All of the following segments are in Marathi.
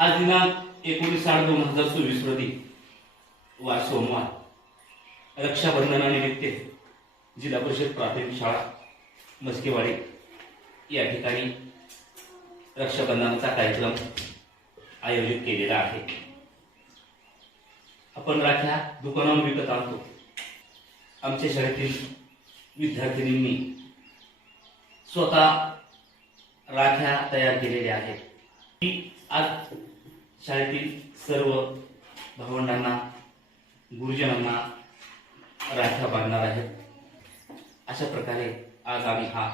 आज दिनांक एकोणीस आठ दोन हजार चोवीस रोजी वार सोमवार. रक्षाबंधनानिमित्त जिल्हा परिषद प्राथमिक शाळा मस्केवाडी या ठिकाणी रक्षाबंधनाचा कार्यक्रम आयोजित केलेला आहे. आपण राख्या दुकानावर विकत आणतो. आमच्या शाळेतील विद्यार्थिनींनी स्वतः राख्या तयार केलेल्या आहेत. आज शाळेतील सर्व भावंडांना गुरुजनांना राख्या बांधणार आहेत. अशा प्रकारे आज आम्ही हा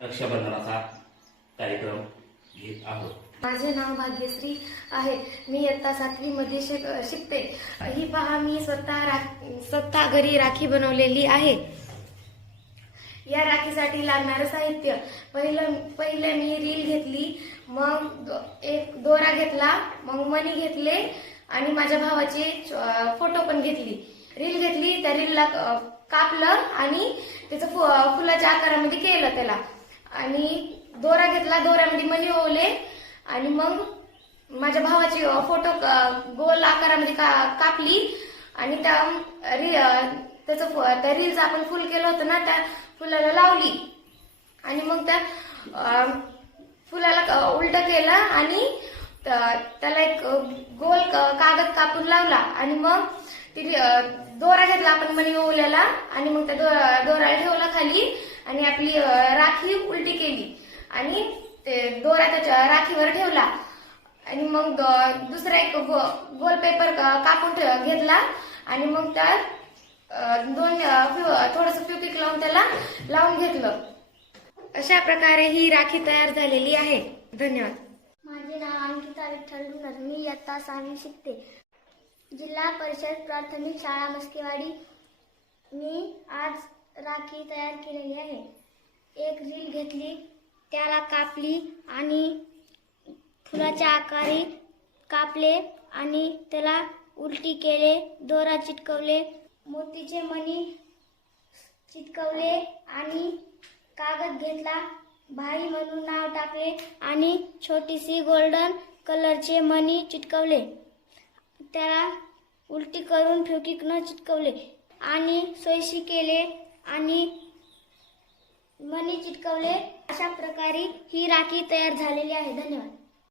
रक्षाबंधनाचा कार्यक्रम घेत आहोत. माझे नाव भाग्यश्री आहे. मी इयत्ता सातवीमध्ये शिक शिकते. ही पहा मी स्वतः रा स्वतः घरी राखी बनवलेली आहे. या राखीसाठी लागणारं साहित्य. पहिलं पहिले मी रील घेतली. मग एक दोरा घेतला मग मणी घेतले आणि माझ्या भावाचे फोटो पण घेतली. रील घेतली त्या रीलला कापलं आणि त्याचं फु- फुलाच्या आकारामध्ये केलं त्याला. आणि दोरा घेतला दोऱ्यामध्ये मणी ओवले आणि मग माझ्या भावाची फोटो गोल आकारामध्ये का- कापली आणि त्या री- त्याचं त्या रीलचं आपण फुल केलं होतं ना त्या फुलाला लावली. आणि मग त्या केलं आणि त्याला एक गोल कागद कापून लावला आणि मग ती दोरा घेतला आपण मणी ओवल्याला आणि मग त्या दो- ठेवला खाली आणि आपली राखी उलटी केली आणि ते दोरा त्याच्या राखीवर ठेवला आणि मग दुसरा एक गो- गोल पेपर कापून घेतला आणि मग त्यात दोन थोडस प्युपिक लावून त्याला लावून घेतलं. अशा प्रकारे ही राखी तयार झालेली आहे. धन्यवाद. माझे नाव अंकिता विठ्ठल डुनर मी इयत्ता सहावी शिकते. जिल्हा परिषद प्राथमिक शाळा मस्केवाडी मी आज राखी तयार केलेली आहे. एक रील घेतली त्याला कापली आणि फुलाच्या आकारी कापले आणि त्याला उलटी केले दोरा चिटकवले मोतीचे मणी चिटकवले आणि कागद घेतला. भाई म्हणून नाव टाकले आणि छोटीशी गोल्डन कलरचे मणी चिटकवले. त्याला उलटी करून फ्युकिकनं चिटकवले. आणि सोयशी केले आणि मणी चिटकवले. अशा प्रकारे ही राखी तयार झालेली आहे. धन्यवाद.